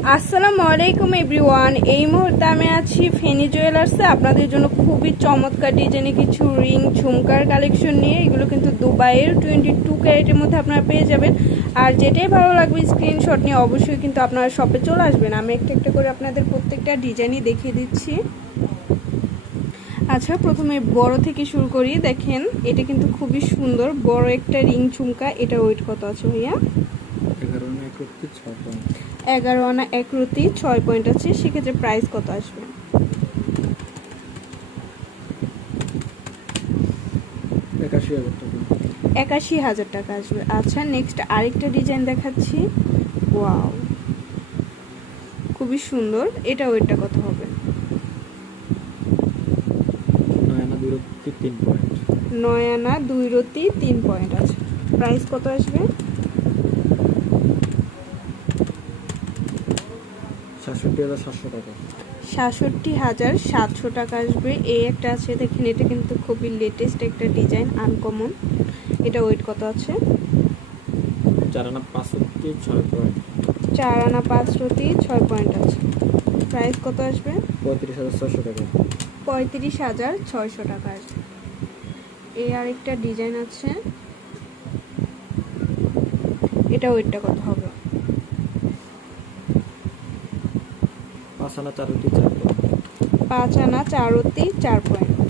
আসসালামু আলাইকুম এভরিওয়ান। এই মুহূর্তে আমি আছি ফেনী জুয়েলার্সে আপনাদের জন্য খুবই চমৎকার ডিজাইনে কিছু রিং ঝুমকার কালেকশন নিয়ে। এগুলো কিন্তু দুবাইয়ের 22 ক্যারেটের মধ্যে আপনারা পেয়ে যাবেন। আর যেটাই ভালো লাগবে স্ক্রিনশট নিয়ে অবশ্যই কিন্তু আপনারা শপে চলে আসবেন। আমি একটা একটা করে আপনাদের প্রত্যেকটা ডিজাইনই দেখিয়ে দিচ্ছি। আচ্ছা, প্রথমে বড় থেকে শুরু করি। দেখেন, এটা কিন্তু খুবই সুন্দর বড় একটা রিং ঝুমকা। এটা ওয়েট কত আছে ভাইয়া? 11 আনা 1 রতি 6 পয়েন্ট আছে। সেক্ষেত্রে প্রাইস কত আসবে? 81,000 টাকা আসবে। আচ্ছা, নেক্সট আরেকটা ডিজাইন দেখাচ্ছি। ওয়াও, খুবই সুন্দর। এটা ওয়েটটা কত হবে? 9 আনা 2 রতি 3 পয়েন্ট আছে। প্রাইস কত আসবে? 67,700 টাকা আসবে। এই একটা আছে, দেখেন এটা কিন্তু খুবই লেটেস্ট একটা ডিজাইন, আনকমন। এটা ওয়েট কত আছে? 4 আনা 5 রতি 6 পয়েন্ট। 4 আনা 5 রতি 6 পয়েন্ট আছে। প্রাইস কত আসবে? 35,600 টাকা। 35,600 টাকা আসবে। এই আরেকটা ডিজাইন আছে, এটা ওয়েটটা কত হবে? 5 আনা 4 রতি 4 পয়েন্ট। 5 আনা 4 রতি 4 পয়েন্ট।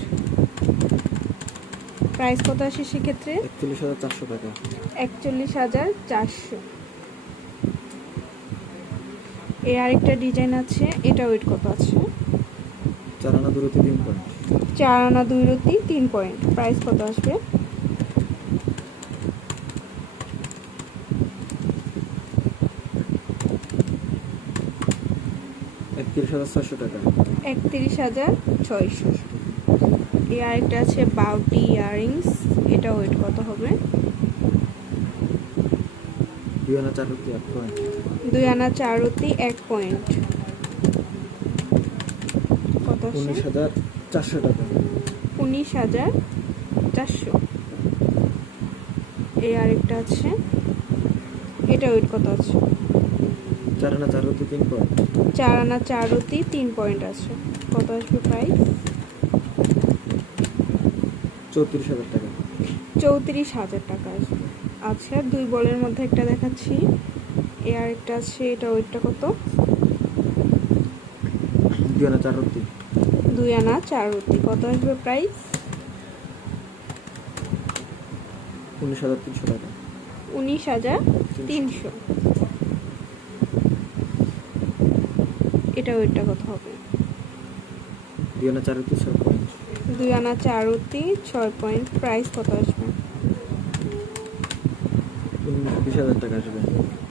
প্রাইস কত আসে সেক্ষেত্রে? 41,400 টাকা। 41,400। এই আরেকটা ডিজাইন আছে, এটা ওয়েট কত আছে? 4 আনা 2 রতি 3 পয়েন্ট। 4 আনা 2 রতি 3 পয়েন্ট। প্রাইস কত আসবে? 31,600 টাকা। 31,600। এই আরেকটা আছে বাউটি ইয়াররিংস। এটা ওয়েট কত হবে? 2 আনা 4 রতি 1 পয়েন্ট। 2 আনা 4 রতি 1 পয়েন্ট। কত আসে? 19,400 টাকা। 19,400। এই আরেকটা আছে, এটা ওয়েট কত আছে? 4 আনা 4 রতি 3 পয়েন্ট। 4 আনা 4 রতি 3 পয়েন্ট আছে। কত আসবে প্রাইস? 34,000 টাকা। 34,000 টাকা আসবে। আচ্ছা, 2 বলের মধ্যে একটা দেখাচ্ছি। এই আরেকটা আছে, এটা ওয়েটটা কত? 2 আনা 4 রতি। 2 আনা 4 রতি। কত আসবে প্রাইস? 19,300 টাকা। 19,300। এটা ওয়েটটা কত হবে? 2 আনা 4 রতি 6 পয়েন্ট। 2 আনা 4 রতি 6 পয়েন্ট। প্রাইস কত আসবে? 20,000 টাকা আসবে।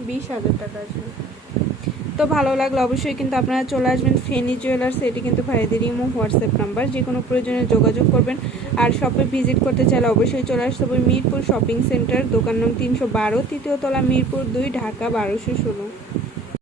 20,000 টাকা আসবে। তো ভালো লাগলে অবশ্যই কিন্তু আপনারা চলে আসবেন ফেনী জুয়েলার্স। এটি কিন্তু ভাইদের ইমো হোয়াটসঅ্যাপ নাম্বার, যে কোনো প্রয়োজনে যোগাযোগ করবেন। আর শপে ভিজিট করতে চাইলে অবশ্যই চলে আসতে হবে মিরপুর শপিং সেন্টার, দোকান নং 312, তৃতীয় তলা, মিরপুর 2, ঢাকা 1216।